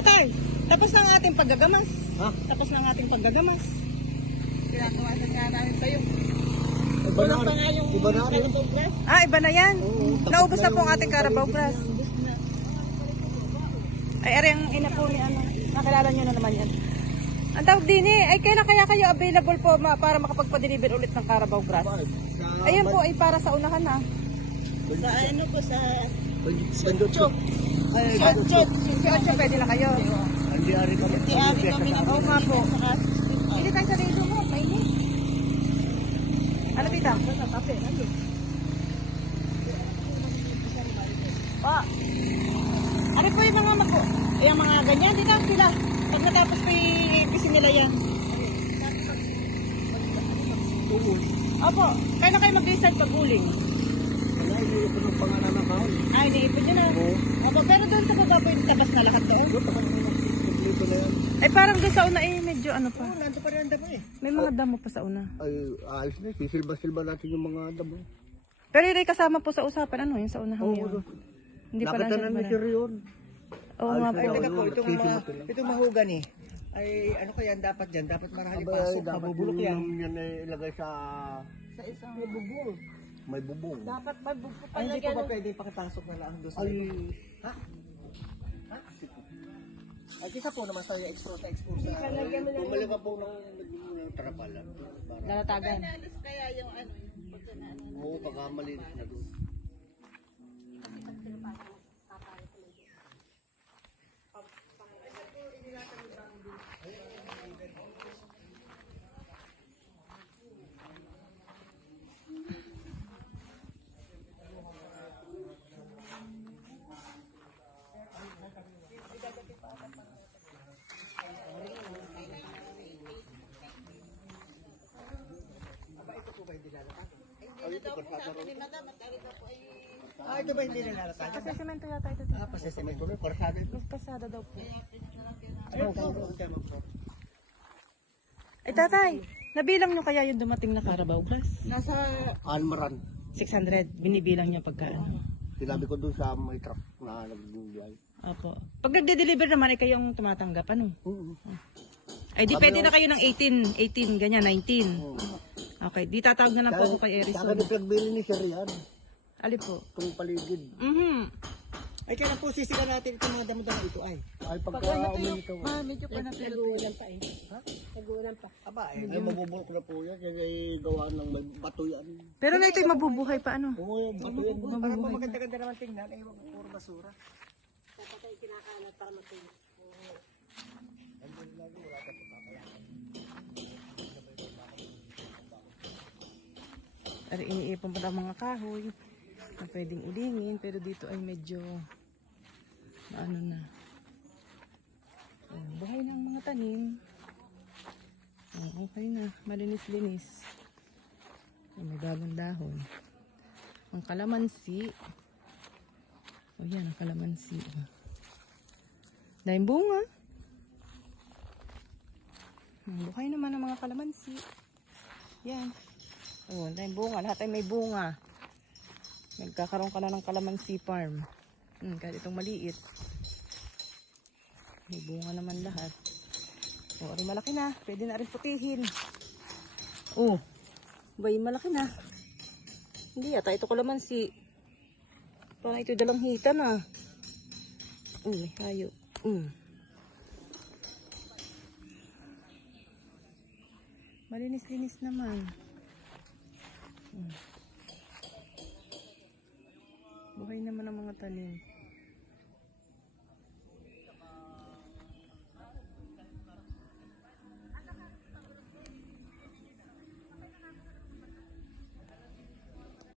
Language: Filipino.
Tatay, tapos na ang ating paggagamas. Ha? Tapos na ang ating paggagamas. Kinakawa na nga namin pa yung... Iba na, pa nga yung... iba na rin. Ah, iba na yan. Oo, Naubos na tapos po ang yung ating Carabao paligid grass. niya. Ubus na. Ay, ari ang ina po ni ano. Nakilala nyo na naman yan. Ang tawag din eh, ay kailan kaya kayo available po para makapagpa-deliver ulit ng Carabao grass? Ayun po ay para sa unahan ha. Sa ano po, sa... Bandotso. Ay, Chot. Si Ocho, pwede na kayo. Hindi ari kami. Ari kami ng Oo nga po. saka... Hindi tayo sa relo mo, mainit. Ano tita? Kape, ano? Pa. Ano po yung mga yung mga ganyan, dito sila. Pag natapos po ipisin nila yan. Tungol. Opo, kaya na kayo mag-decide pag-uling. Wala, iniipon ng pangalan ng kaon. Ay, iniipon nyo na. Oo. Opo, pero doon sa baba po yung tabas na lahat doon. Ito, takan mo ng kumplito na yan. Ay, parang doon sa una medyo ano pa. Oo, nandito pa rin ang damo eh. May mga damo pa sa una. Ay, ayos na. Sisilba-silba natin yung mga damo. Pero yun ay kasama po sa usapan, ano, yung sa unahan Oo. yun. Hindi pa Nakita lang na ni Sir yun. Oo nga Ay, po. teka po, itong mga... Sisilba sila. Itong mahogany. Ay, ano kaya dapat dyan? Dapat marahali Aba, pasok. dapat Mabubulok yan. yan ay ilagay sa... Sa isang bubong. May bubong. Dapat magbugpo Ay, hindi ko ba pwede pakitasok na lang doon sa... Ay, Ha? Ha? Ay, kisa po naman sa'yo, expose na. bumalik ka po ng tarapalan. Lalatagan. Oo, baka malinis na doon. Ah, ito ba hindi nilalatan? Kasi semento yata ito. Ah, pasisimen ko na. Korsada ito. Kasada daw po. Ayun po. Ay tatay, nabilang nyo kaya yung dumating na Carabao grass? Nasa... Almaran. 600, binibilang nyo pagka ano. Sinabi ko doon sa may truck na nagbibigay. Opo. Pag nagde-deliver naman ay kayong tumatanggap, ano? Oo. Ay di pwede na kayo ng 18, ganyan, 19. Oo. Okay, di tatawag na lang po ako kay Saka Erison. ni Plagbili ni Sir yan. Ali po. Itong paligid. Ay, kaya po sisigan natin itong mga damo-damo ito ay. Ay, pagka uminito. Medyo pa na Nag-uulan pa eh. Ha? Nag-uulan pa. Aba eh. Ay, mabubulok na po yan. Kasi gawa ng may bato yan. Pero na ito'y mabubuhay pa, ano? Oo, yung bato yan. Para po maganda-ganda naman tingnan, ay wag puro basura. Ari, iniipon pa ang mga kahoy na pwedeng ilingin, pero dito ay medyo ano na. Ayan, buhay ng mga tanim. Ayan, okay na, malinis-linis. Ayan, may bagong dahon. Ang kalamansi. O yan, ang kalamansi. Dahil bunga. Buhay naman ang mga kalamansi. Yan. Oh, dahil bunga. Lahat ay may bunga. Nagkakaroon ka na ng kalamansi farm. Kahit itong maliit. May bunga naman lahat. O, rin malaki na. Pwede na rin putihin. Oh, bay, malaki na. Hindi yata ito kalamansi. Parang ito dalang hita na. May hayo. Malinis-linis naman. Buhay naman ang mga tanim.